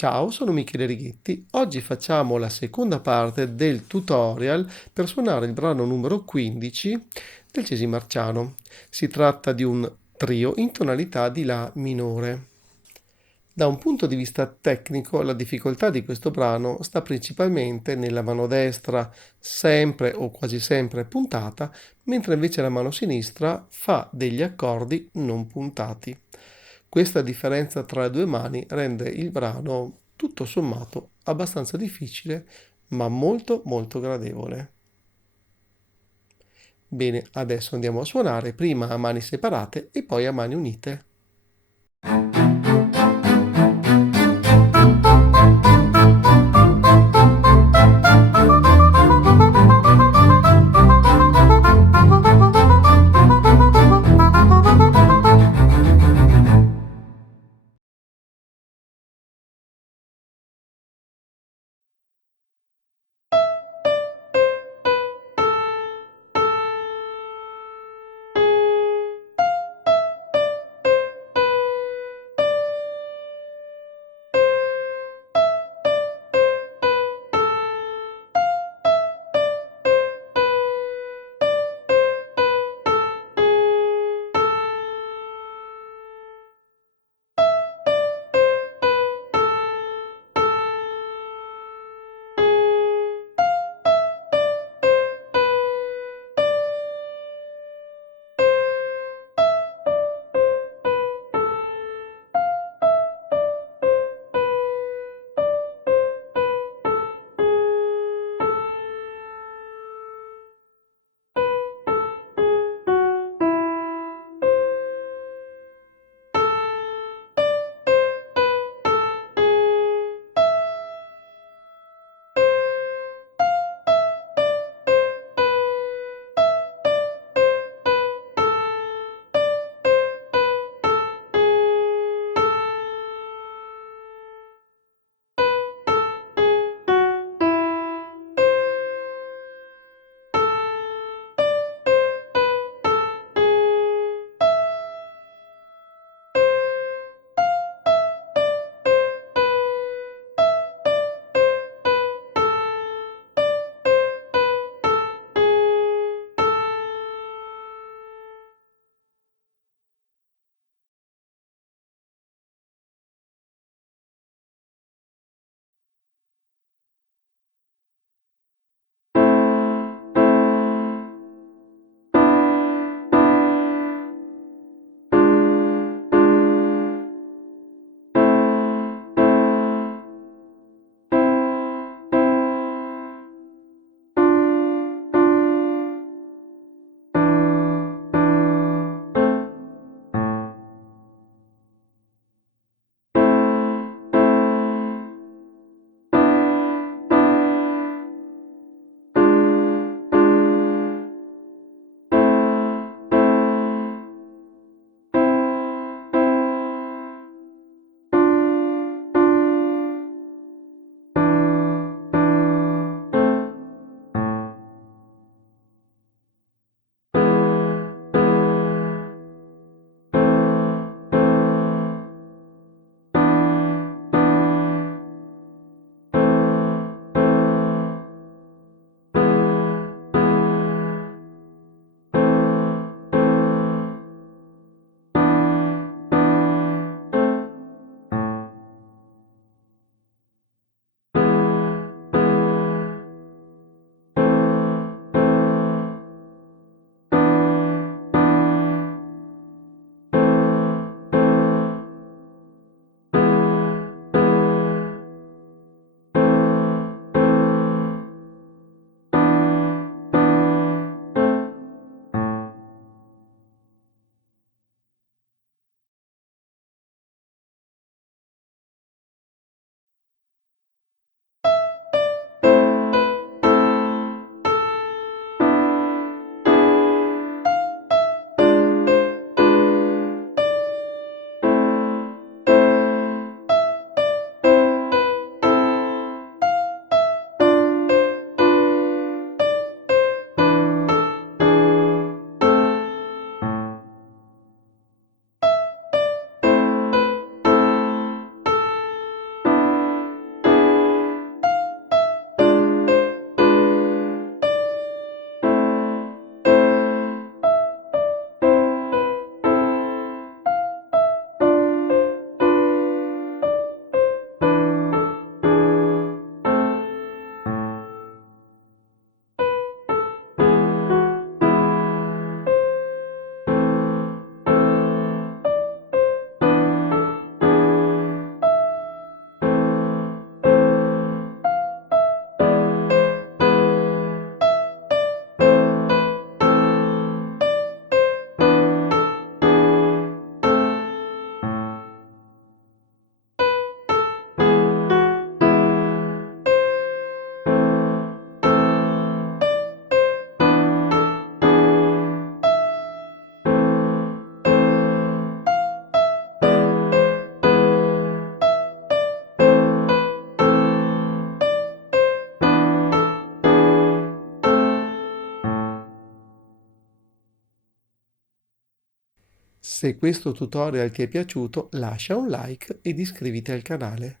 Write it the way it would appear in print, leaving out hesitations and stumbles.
Ciao, sono Michele Righetti. Oggi facciamo la seconda parte del tutorial per suonare il brano numero 15 del Cesi Marciano. Si tratta di un trio in tonalità di La minore. Da un punto di vista tecnico, la difficoltà di questo brano sta principalmente nella mano destra, sempre o quasi sempre puntata, mentre invece la mano sinistra fa degli accordi non puntati. Questa differenza tra le due mani rende il brano, tutto sommato, abbastanza difficile, ma molto molto gradevole. Bene, adesso andiamo a suonare prima a mani separate e poi a mani unite. Se questo tutorial ti è piaciuto, lascia un like ed iscriviti al canale.